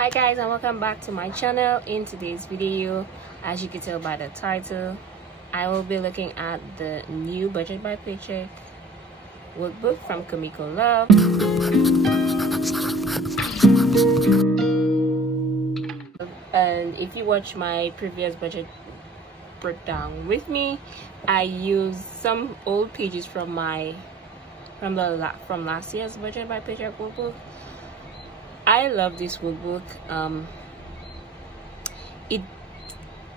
Hi guys, and welcome back to my channel. In today's video, as you can tell by the title, I will be looking at the new Budget by Paycheck workbook from Comical Love. And if you watch my previous budget breakdown with me, I used some old pages from last year's Budget by Paycheck workbook. I love this workbook.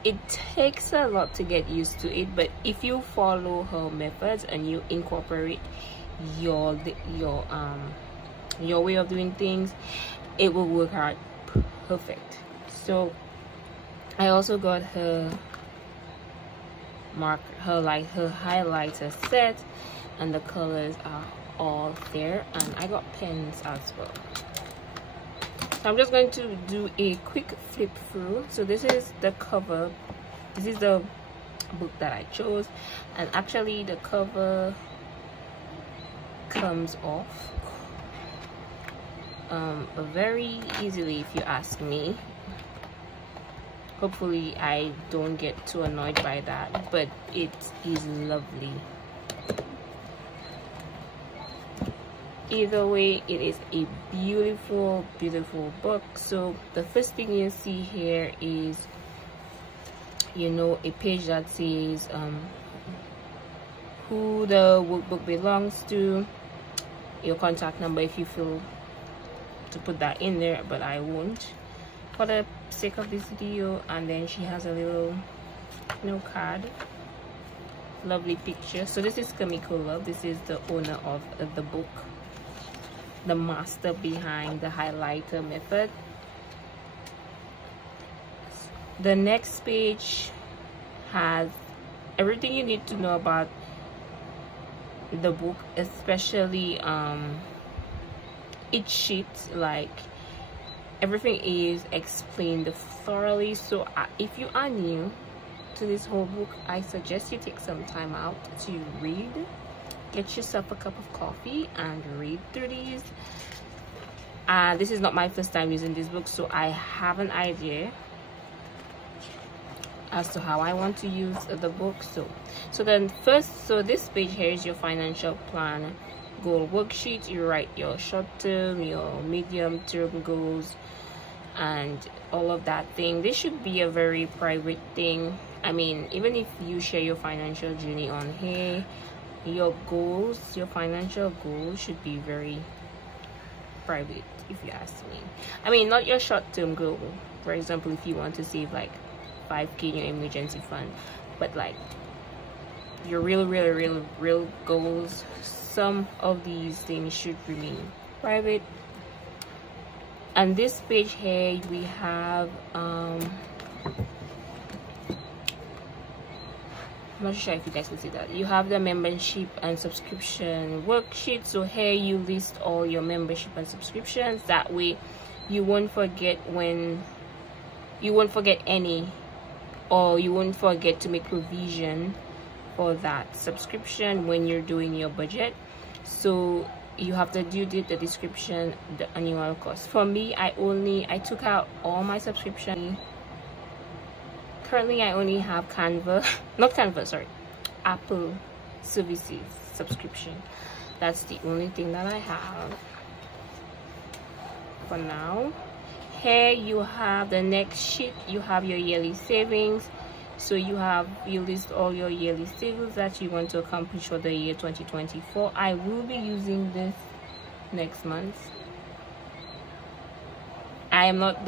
It takes a lot to get used to it, but if you follow her methods and you incorporate your way of doing things, it will work out perfect. So I also got her highlighter set, and the colors are all there, and I got pens as well. So I'm just going to do a quick flip through. So this is the cover. This is the book that I chose, and actually the cover comes off very easily, if you ask me. Hopefully I don't get too annoyed by that, but it is lovely. Either way, it is a beautiful book. So the first thing you see here is, a page that says who the workbook belongs to, your contact number if you feel to put that in there, but I won't for the sake of this video. And then she has a little card, lovely picture. So this is Comical Love. This is the owner of the book, the master behind the highlighter method. The next page has everything you need to know about the book, especially each sheet. Like, everything is explained thoroughly. So if you are new to this whole book, I suggest you take some time out to read. Get yourself a cup of coffee and read through these. This is not my first time using this book, so I have an idea as to how I want to use the book. So this page here is your financial plan goal worksheet. You write your short-term, your medium-term goals, and all of that thing. This should be a very private thing. I mean, even if you share your financial journey on here, your financial goals should be very private, if you ask me. I mean, not your short-term goal. For example, if you want to save like 5K in your emergency fund, but like your real goals, some of these things should remain private. And this page here, we have I'm not sure if you guys can see that. You have the membership and subscription worksheet. So here you list all your membership and subscriptions. That way you won't forget any, or you won't forget to make provision for that subscription when you're doing your budget. So you have the due date, the description, the annual cost. For me, I took out all my subscription. Currently I only have Apple services subscription. That's the only thing that I have for now. Here you have the next sheet. You have your yearly savings. So you list all your yearly savings that you want to accomplish for the year 2024. I will be using this next month. I'm not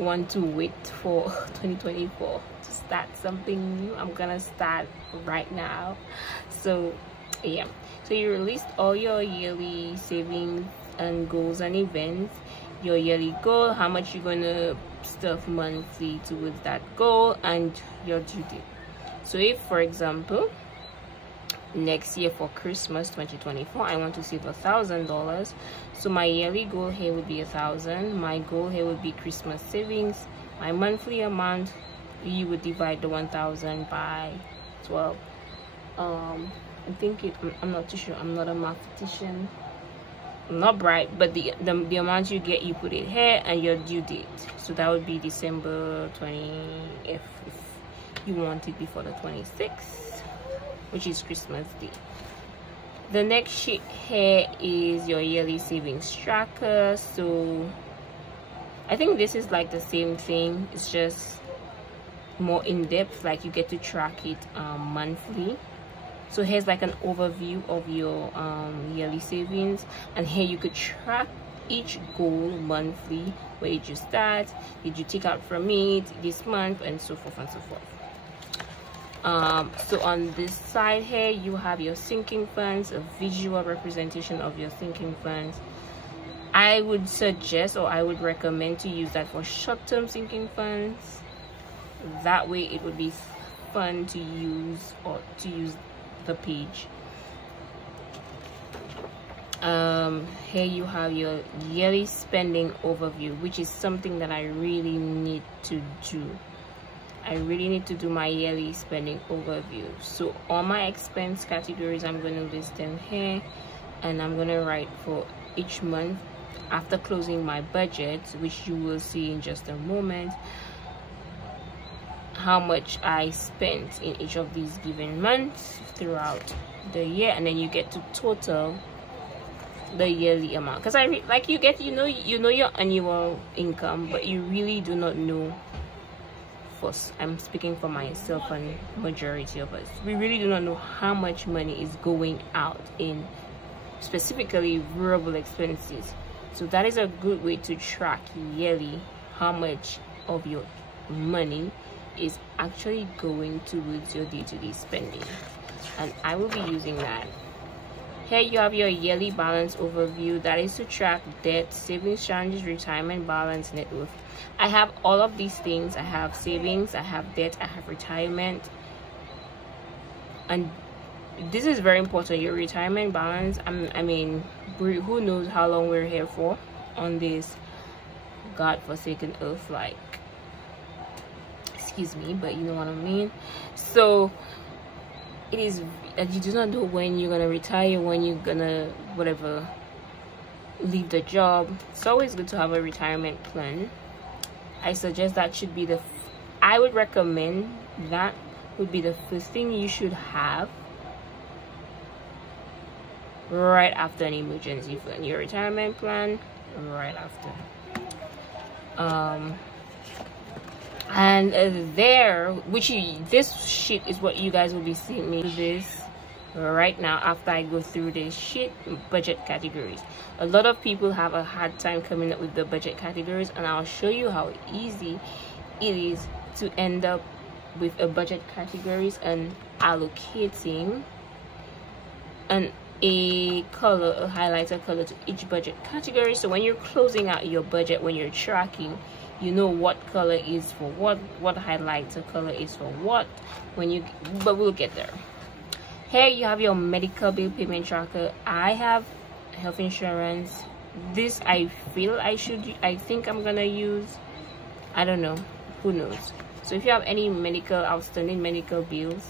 one to wait for 2024 to start something new. I'm gonna start right now. So yeah, so you list all your yearly savings and goals and events, your yearly goal, how much you're gonna stuff monthly towards that goal, and your due date. So if, for example, next year for Christmas 2024 I want to save $1,000, so my yearly goal here would be 1,000. My goal here would be Christmas savings. My monthly amount, you would divide the 1,000 by 12. I'm not too sure, I'm not a mathematician, not bright, but the amount you get, you put it here, and your due date. So that would be December 20th if you want it before the 26th, which is Christmas Day. The next sheet here is your yearly savings tracker. So I think this is like the same thing, it's just more in depth, like you get to track it monthly. So here's like an overview of your yearly savings, and here you could track each goal monthly. Where did you start, did you take out from it this month, and so forth and so forth. So on this side here you have your sinking funds, a visual representation of your sinking funds. I would suggest, or I would recommend, to use that for short-term sinking funds. That way it would be fun to use, or to use the page. Here you have your yearly spending overview, which is something that I really need to do. I really need to do my yearly spending overview. So all my expense categories, I'm going to list them here, and I'm going to write for each month after closing my budget, which you will see in just a moment, how much I spent in each of these given months throughout the year, and then you get to total the yearly amount. Because you get, you know your annual income, but you really do not know. I'm speaking for myself and majority of us, we really do not know how much money is going out in specifically variable expenses. So that is a good way to track yearly how much of your money is actually going towards your day-to-day spending, and I will be using that. Here you have your yearly balance overview. That is to track debt, savings, challenges, retirement balance, net worth. I have all of these things. I have savings, I have debt, I have retirement, and this is very important, your retirement balance. I mean, who knows how long we're here for on this godforsaken earth, like, excuse me, but you know what I mean. So it is, you do not know when you're gonna retire, when you're gonna whatever leave the job. It's always good to have a retirement plan. I suggest that should be I would recommend that would be the first thing you should have right after an emergency fund. Your retirement plan right after. And this sheet is what you guys will be seeing me do this right now after I go through this sheet. Budget categories. A lot of people have a hard time coming up with the budget categories, and I'll show you how easy it is to end up with a budget categories and allocating a highlighter color to each budget category. So when you're closing out your budget, when you're tracking, you know what color is for what highlighter color is for what, but we'll get there. Here you have your medical bill payment tracker. I have health insurance. This I think I'm gonna use. I don't know, who knows. So if you have any outstanding medical bills,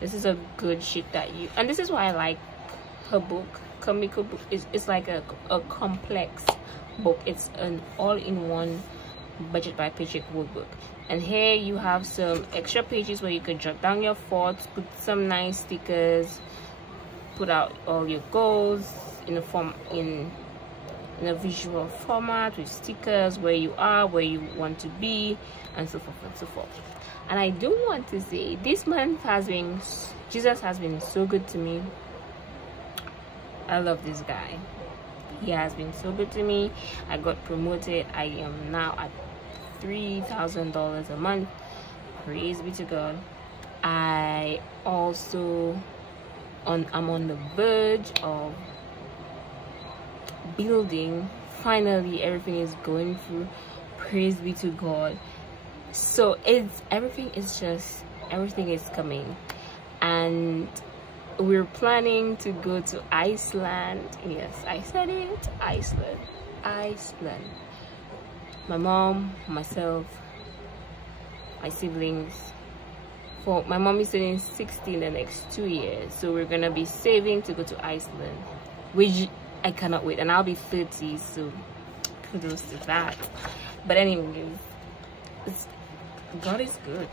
this is a good sheet that and this is why I like her book. Comical book it's like a complex book. It's an all-in-one budget by Paycheck workbook. And here you have some extra pages where you can jot down your thoughts, put some nice stickers, put out all your goals in a visual format with stickers, where you are, where you want to be, and so forth and so forth. And I do want to say, this month Jesus has been so good to me. I love this guy. He has been so good to me. I got promoted. I am now at $3,000 a month. Praise be to God. I also I'm on the verge of building. Finally, everything is going through. Praise be to God. So everything is coming, and we're planning to go to Iceland. Yes, I said it. Iceland. My mom, myself, my siblings. For my mom is turning 60 in the next 2 years, so we're gonna be saving to go to Iceland, which I cannot wait, and I'll be 30, so kudos to that. But anyways, God is good.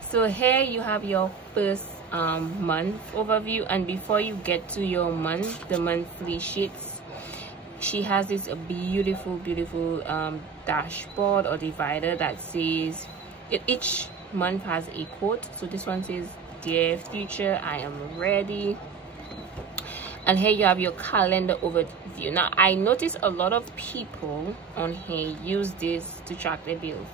So here you have your first month overview, and before you get to your month, the monthly sheets, she has this beautiful dashboard or divider that says each month has a quote. So this one says, "Dear future, I am ready." And here you have your calendar overview. Now I notice a lot of people on here use this to track their bills.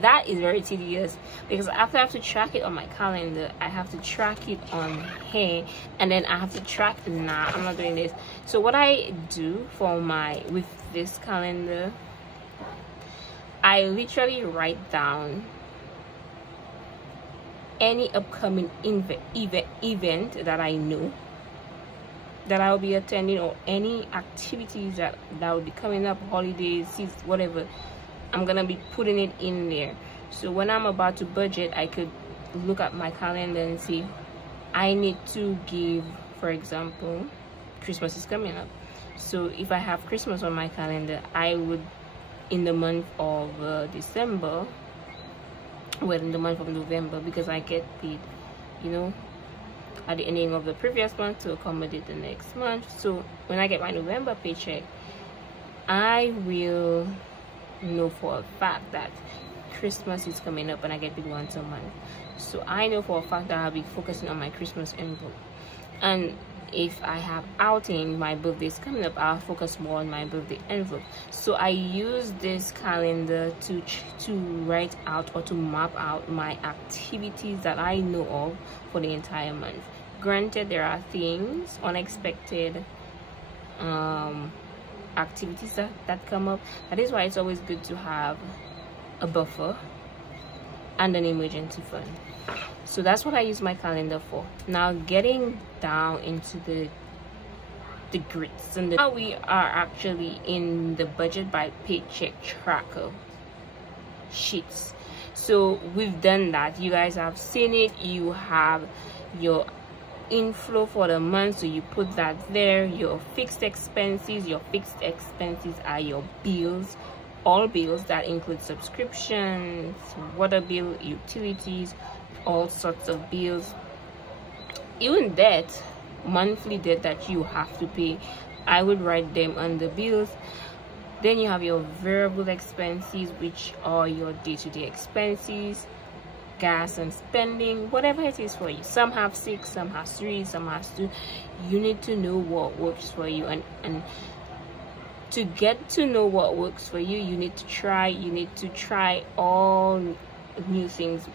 That is very tedious, because after I have to track it on my calendar, I have to track it on here, and then I have to track. Nah, I'm not doing this. So what I do with this calendar, I literally write down any upcoming event that I know that I'll be attending, or any activities that will be coming up, holidays, whatever. I'm gonna be putting it in there, so when I'm about to budget, I could look at my calendar and see I need to give, for example, Christmas is coming up. So if I have Christmas on my calendar, I would, in the month of December, well, in the month of November, because I get paid, you know, at the ending of the previous month to accommodate the next month. So when I get my November paycheck, I will know for a fact that Christmas is coming up and I get paid once a month. So I know for a fact that I'll be focusing on my Christmas envelope. And if I have outing, my birthday is coming up, I'll focus more on my birthday envelope. So I use this calendar to write out or to map out my activities that I know of for the entire month. Granted, there are things, unexpected activities that come up. That is why it's always good to have a buffer and an emergency fund. So that's what I use my calendar for. Now getting down into the grits, and now we are actually in the budget by paycheck tracker sheets. So we've done that, you guys have seen it. You have your inflow for the month, so you put that there. Your fixed expenses are your bills, all bills that include subscriptions, water bill, utilities, all sorts of bills, even debt, monthly debt that you have to pay. I would write them on the bills. Then you have your variable expenses, which are your day-to-day expenses, gas and spending, whatever it is for you. Some have 6, some have 3, some have 2. You need to know what works for you, and to get to know what works for you, you need to try all new things.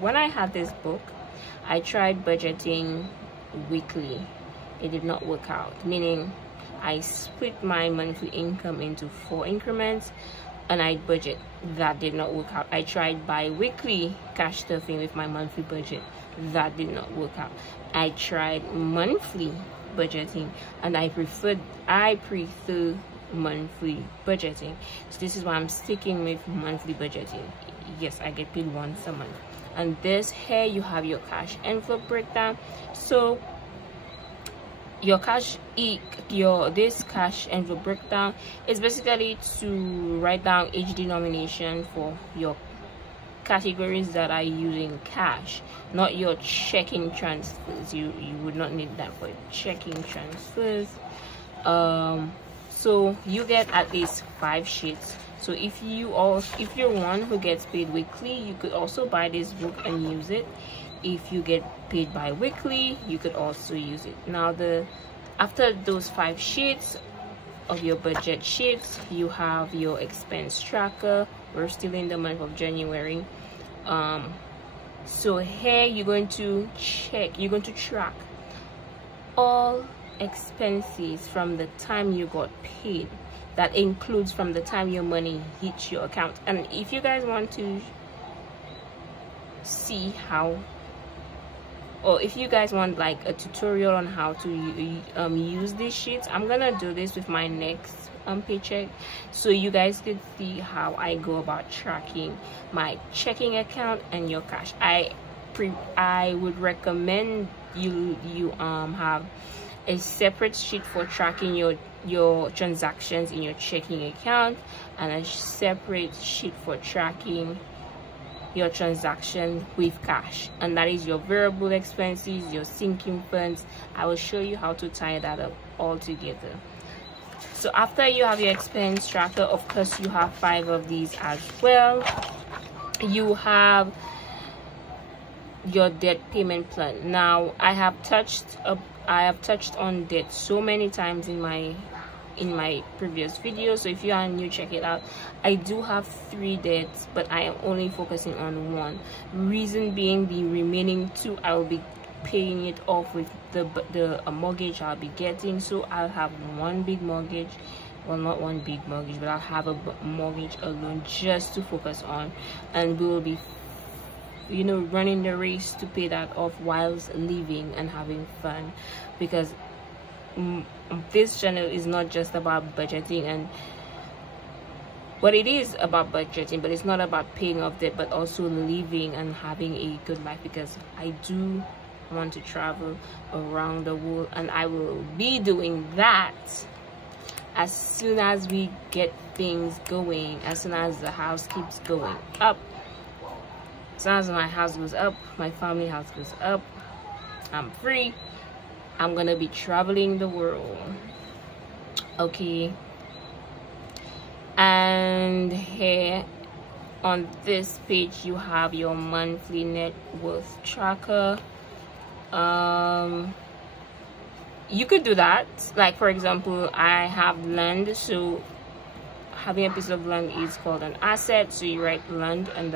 When I had this book, I tried budgeting weekly. It did not work out, meaning I split my monthly income into 4 increments and I budget. That did not work out. I tried bi-weekly cash stuffing with my monthly budget. That did not work out. I tried monthly budgeting, and I prefer monthly budgeting. So this is why I'm sticking with monthly budgeting. Yes, I get paid once a month. And this here you have your cash envelope breakdown. So your this cash envelope breakdown is basically to write down each denomination for your categories that are using cash, not your checking transfers. You would not need that for checking transfers. So you get at least 5 sheets. So if you're one who gets paid weekly, you could also buy this book and use it. If you get paid bi-weekly, you could also use it. Now after those 5 sheets of your budget sheets, you have your expense tracker. We're still in the month of January. So here you're going to track all expenses from the time you got paid. That includes from the time your money hits your account. And if you guys want to see how, or if you guys want like a tutorial on how to use these sheets, I'm gonna do this with my next paycheck, so you guys could see how I go about tracking my checking account and your cash. I would recommend you have a separate sheet for tracking your transactions in your checking account, and a separate sheet for tracking your transaction with cash, and that is your variable expenses, your sinking funds. I will show you how to tie that up all together. So after you have your expense tracker, of course you have 5 of these as well. You have your debt payment plan. Now I have touched on debt so many times in my previous video, so if you are new, check it out. I do have 3 debts, but I am only focusing on 1. Reason being, the remaining 2 I will be paying it off with the mortgage I'll be getting. So I'll have one big mortgage, well, not one big mortgage, but I'll have a mortgage alone just to focus on, and we will be, you know, running the race to pay that off whilst living and having fun. Because this channel is not just about budgeting, and but it is about budgeting, but it's not about paying off debt, but also living and having a good life, because I do want to travel around the world, and I will be doing that as soon as we get things going, as soon as the house keeps going up. As soon as my house goes up, my family house goes up, I'm free, I'm gonna be traveling the world. Okay, and here on this page you have your monthly net worth tracker. You could do that, like for example, I have land, so having a piece of land is called an asset. So you write land and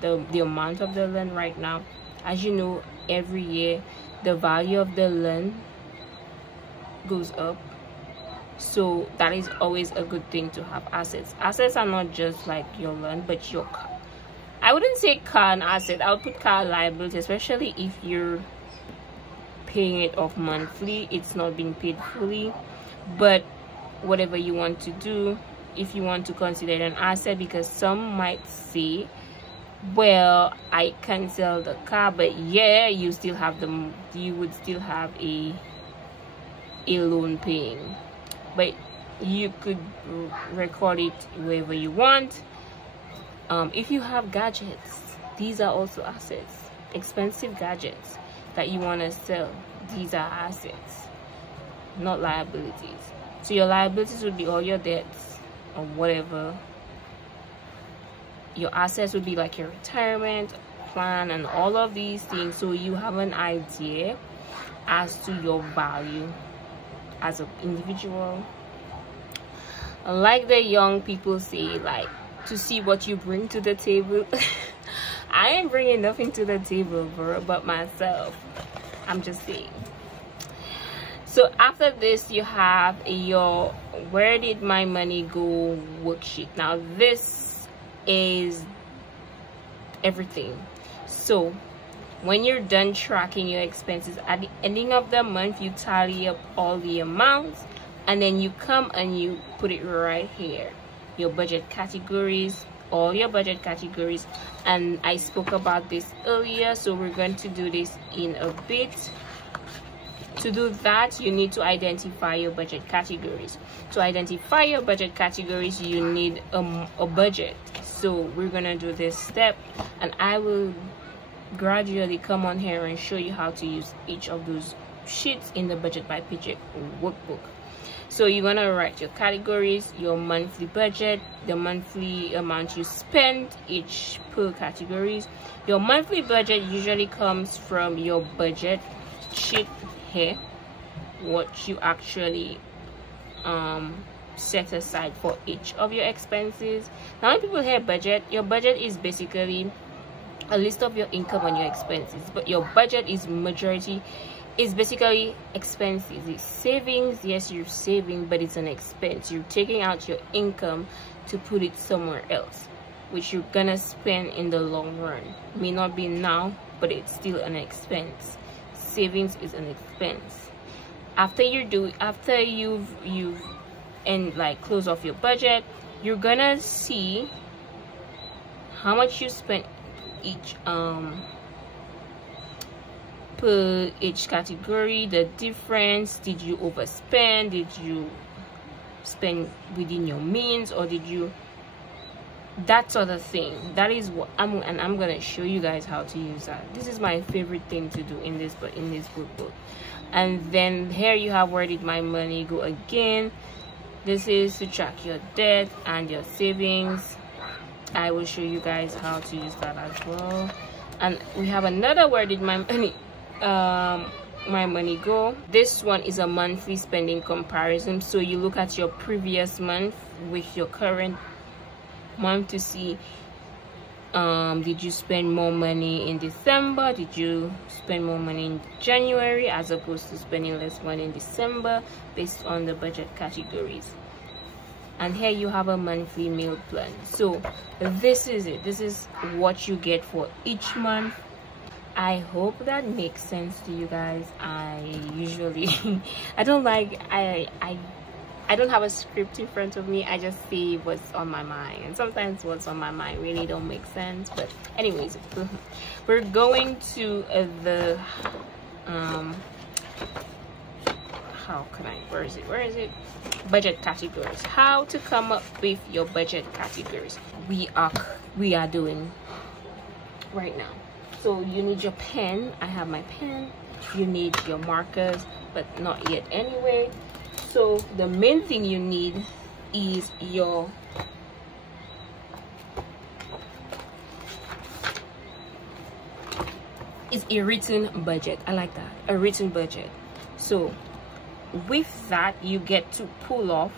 the amount of the land right now. As you know, every year the value of the land goes up, so that is always a good thing to have assets. Assets are not just like your land, but your car. I wouldn't say car an asset, I would put car liability, especially if you're paying it off monthly, it's not being paid fully. But whatever you want to do, if you want to consider it an asset, because some might say, well, I can sell the car, but yeah, you still have you would still have a loan paying, but you could record it wherever you want. If you have gadgets, these are also assets. Expensive gadgets that you want to sell, these are assets, not liabilities. So your liabilities would be all your debts or whatever. Your assets would be like your retirement plan and all of these things, so you have an idea as to your value as an individual. Like the young people say, like, to see what you bring to the table. I ain't bringing nothing to the table, bro, but myself. I'm just saying. So after this, you have your where did my money go worksheet. Now this is everything. So when you're done tracking your expenses at the ending of the month, you tally up all the amounts, and then you come and you put it right here, your budget categories, all your budget categories. And I spoke about this earlier, so we're going to do this in a bit. To do that, you need to identify your budget categories. To identify your budget categories, you need a budget. So we're gonna do this step, and I will gradually come on here and show you how to use each of those sheets in the Budget by Paycheck workbook. So you're gonna write your categories, your monthly budget, the monthly amount you spend each per categories. Your monthly budget usually comes from your budget sheet here, what you actually set aside for each of your expenses. Now when people hear budget, your budget is basically a list of your income and your expenses, but your budget is basically expenses. It's savings. Yes, you're saving, but it's an expense. You're taking out your income to put it somewhere else, which you're gonna spend in the long run. May not be now, but it's still an expense. Savings is an expense. After you've and like close off your budget, you're gonna see how much you spent per each category, the difference. Did you overspend? Did you spend within your means, or did you, that sort of thing. That is what I'm gonna show you guys how to use that. This is my favorite thing to do in this workbook. And then here you have where did my money go again. This is to track your debt and your savings. I will show you guys how to use that as well. And we have another where did my money go. This one is a monthly spending comparison. So you look at your previous month with your current month to see, did you spend more money in December? Did you spend more money in January as opposed to spending less money in December, based on the budget categories. And here you have a monthly meal plan. So this is it. This is what you get for each month. I hope that makes sense to you guys. I usually I don't have a script in front of me. I just see what's on my mind, and sometimes what's on my mind really don't make sense. But anyways, we're going to the where is it, budget categories. How to come up with your budget categories, we are doing right now. So you need your pen. I have my pen. You need your markers, but not yet anyway. So the main thing you need is a written budget. I like that, a written budget. So with that, you get to pull out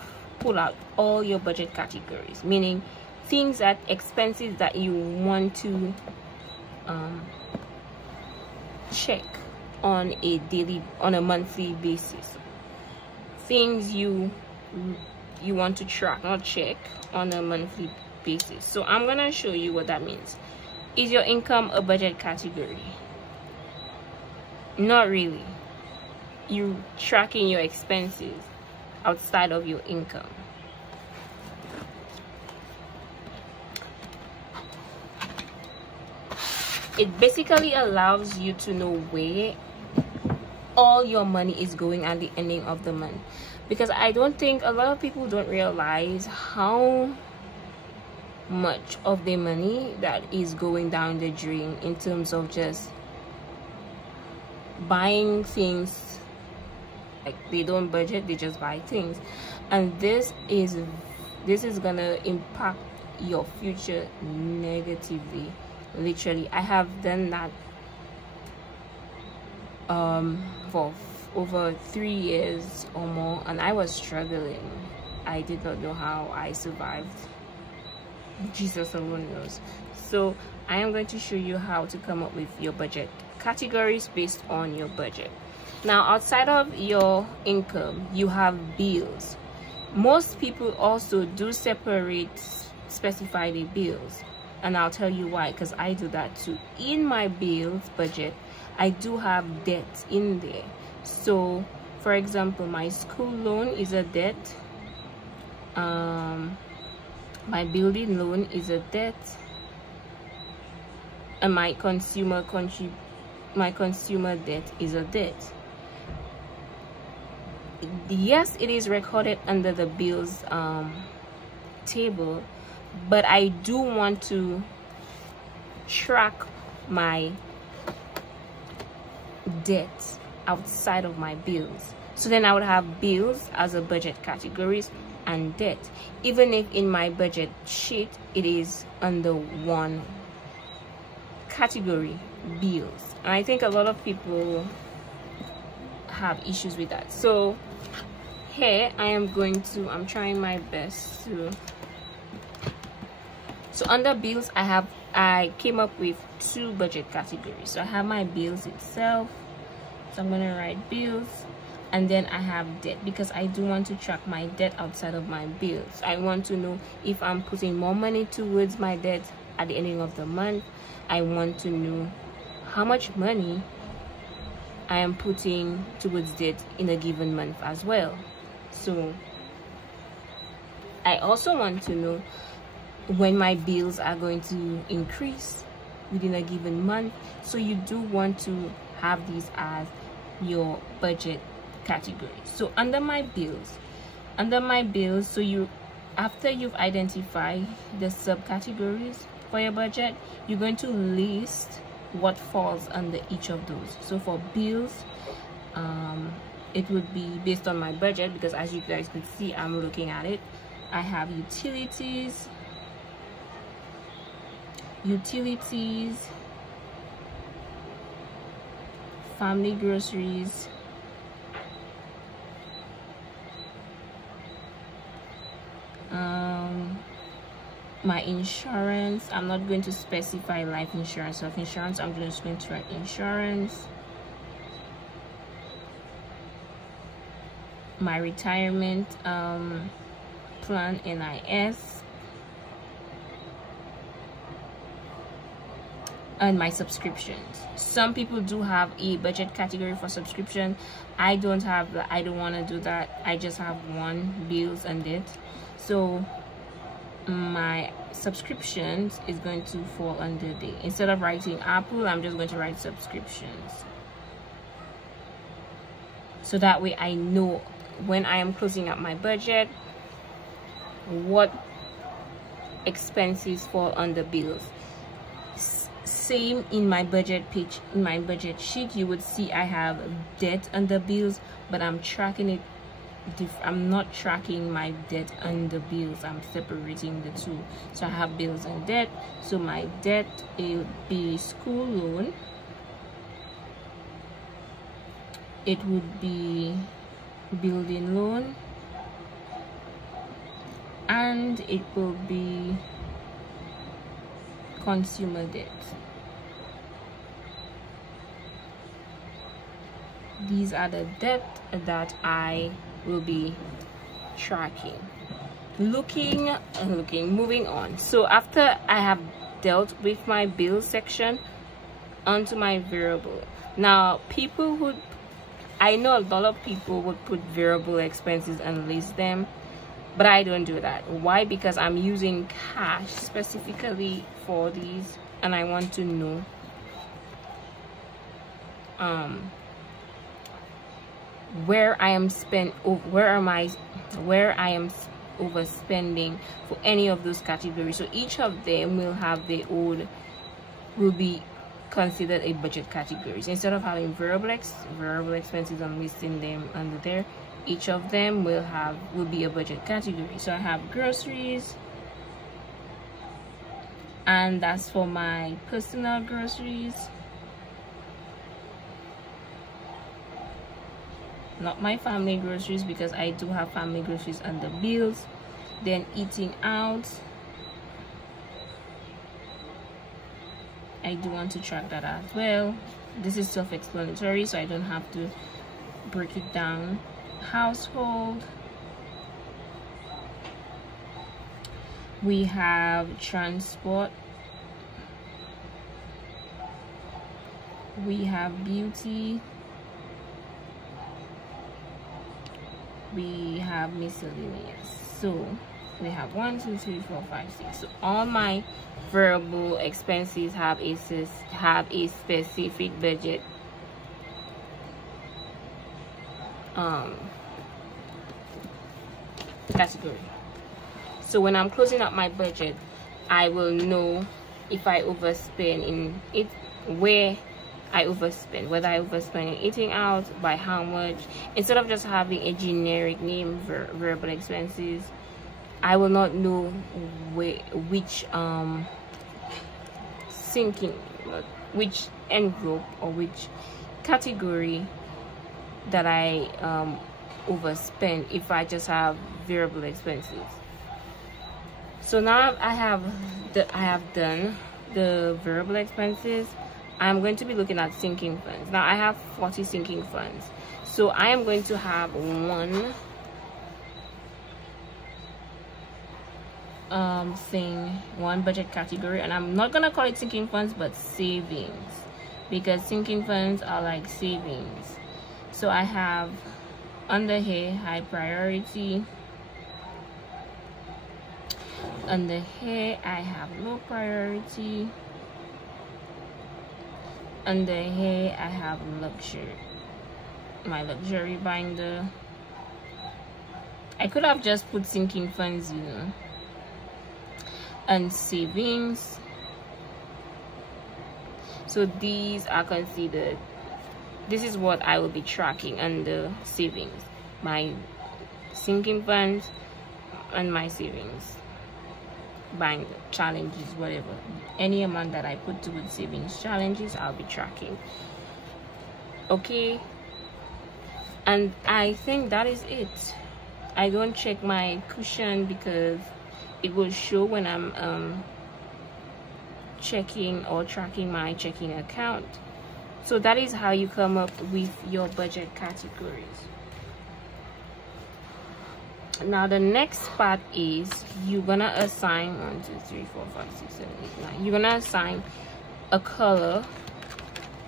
all your budget categories, meaning things, that expenses that you want to check on a monthly basis, things you want to track, not check, on a monthly basis. So I'm gonna show you what that means. Is your income a budget category? Not really. You tracking your expenses outside of your income. It basically allows you to know where all your money is going at the ending of the month, because I don't think a lot of people don't realize how much of their money that is going down the drain in terms of just buying things. Like, they don't budget, they just buy things, and this is gonna impact your future negatively. Literally, I have done that for over 3 years or more, and I was struggling. I did not know how I survived. Jesus alone knows. So I am going to show you how to come up with your budget categories based on your budget. Now, outside of your income, you have bills. Most people also do specify the bills, and I'll tell you why, because I do that too. In my bills budget, I do have debt in there. So for example, my school loan is a debt, my building loan is a debt, and my consumer debt is a debt. Yes, it is recorded under the bills table, but I do want to track my debt outside of my bills. So then I would have bills as a budget categories and debt, even if in my budget sheet it is under one category, bills. And I think a lot of people have issues with that. So here I'm trying my best to. So under bills, I came up with 2 budget categories. So I have my bills itself, so I'm gonna write bills, and then I have debt, because I do want to track my debt outside of my bills. I want to know if I'm putting more money towards my debt at the ending of the month. I want to know how much money I am putting towards debt in a given month as well. So I also want to know when my bills are going to increase within a given month. So you do want to have these as your budget category. So under my bills, so you, after you've identified the subcategories for your budget, you're going to list what falls under each of those. So for bills, it would be based on my budget, because as you guys can see, I'm looking at it. I have utilities, family groceries, my insurance. I'm not going to specify life insurance. Of insurance, I'm just going to write insurance. My retirement plan, NIS, and my subscriptions. Some people do have a budget category for subscription. I don't have that. I don't want to do that. I just have one, bills and debt. So my subscriptions is going to fall under the, instead of writing Apple, I'm just going to write subscriptions, so that way I know when I am closing up my budget what expenses fall under bills. Same in my budget page, in my budget sheet, you would see I have debt under bills, but I'm tracking it. I'm not tracking my debt under bills. I'm separating the two. So I have bills and debt. So my debt, it would be school loan. It would be building loan, and it will be consumer debt. These are the debt that I will be tracking. Moving on. So after I have dealt with my bill section, onto my variable. Now I know a lot of people would put variable expenses and list them, but I don't do that. Why? Because I'm using cash specifically for these, and I want to know where I am overspending for any of those categories. So each of them will have their own, will be considered a budget categories. Instead of having variable expenses and listing them under there, each of them will be a budget category. So I have groceries, and that's for my personal groceries, not my family groceries, because I do have family groceries under bills. Then eating out, I do want to track that as well. This is self-explanatory, so I don't have to break it down. Household, we have transport, we have beauty, we have miscellaneous. So we have 1, 2, 3, 4, 5, 6. So all my variable expenses have a specific budget category. So when I'm closing up my budget, I will know if I overspend in it, where I overspend, whether I overspend in eating out, by how much. Instead of just having a generic name, variable expenses, I will not know which envelope or which category that I overspend if I just have variable expenses. So now I have done the variable expenses. I'm going to be looking at sinking funds. Now I have 40 sinking funds, so I am going to have one budget category, and I'm not gonna call it sinking funds but savings, because sinking funds are like savings. So I have under here high priority, under here I have low priority, Under here I have my luxury binder. I could have just put sinking funds, you know, and savings. So these are considered, this is what I will be tracking under savings, my sinking funds and my savings binder, challenges, whatever, any amount that I put towards savings challenges, I'll be tracking. Okay, and I think that is it. I don't check my cushion because it will show when I'm checking or tracking my checking account. So that is how you come up with your budget categories. Now the next part is you're gonna assign 1, 2, 3, 4, 5, 6, 7, 8, 9. You're gonna assign a color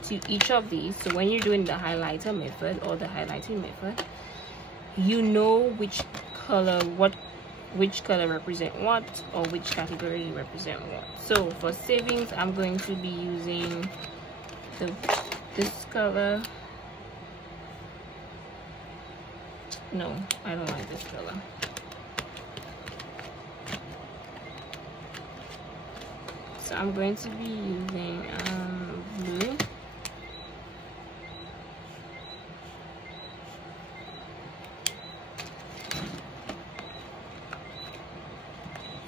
to each of these. So when you're doing the highlighter method or the highlighting method, you know which color represent what, or which category represent what. So for savings, I'm going to be using this color. No, I don't like this color. So I'm going to be using blue.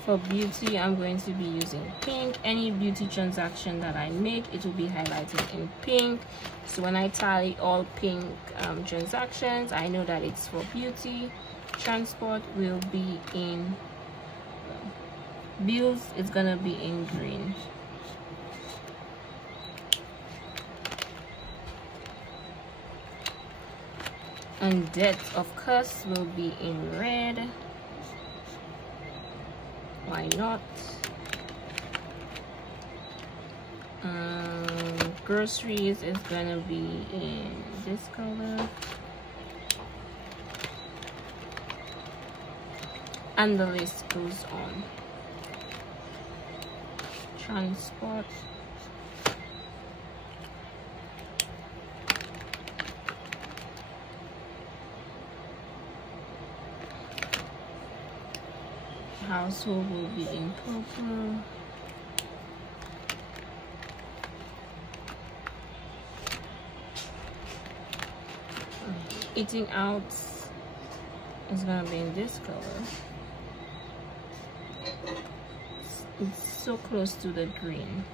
For beauty, I'm going to be using pink. Any beauty transaction that I make, it will be highlighted in pink. So when I tally all pink transactions, I know that it's for beauty. Transport will be in bills, it's gonna be in green. And debt, of course, will be in red. Why not? Groceries is gonna be in this color, and the list goes on. Transport, household will be in purple. Eating out is gonna be in this color. It's so close to the green.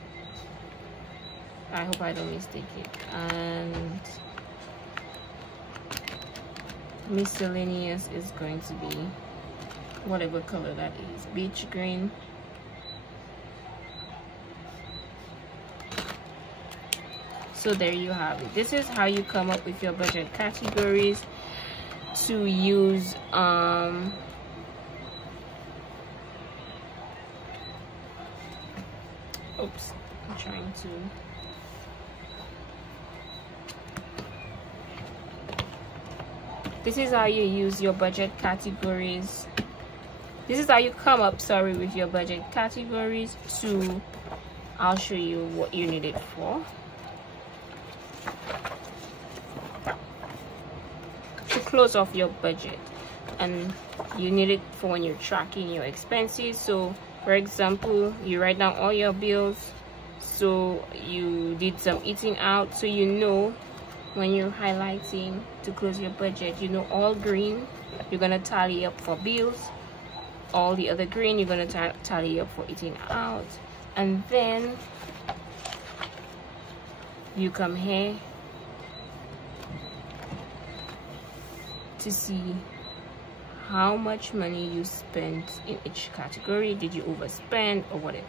I hope I don't mistake it. And miscellaneous is going to be whatever color that is, beach green. So there you have it. This is how you come up with your budget categories to use oops, I'm trying to this is how you use your budget categories. This is how you come up, sorry, with your budget categories to, I'll show you what you need it for. To close off your budget, and you need it for when you're tracking your expenses. So for example, you write down all your bills. So you did some eating out, so you know when you're highlighting to close your budget, you know all green, you're gonna tally up for bills. All the other green, you're gonna tally up for eating out. And then you come here to see how much money you spent in each category. Did you overspend or whatever?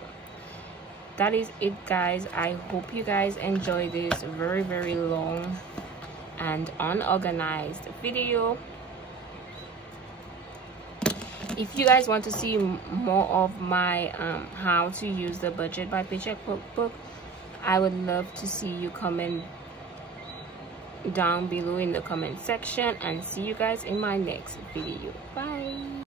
That is it, guys. I hope you guys enjoy this very, very long and unorganized video. If you guys want to see more of my how to use the budget by Paycheck workbook, I would love to see you comment down below in the comment section, and see you guys in my next video. Bye.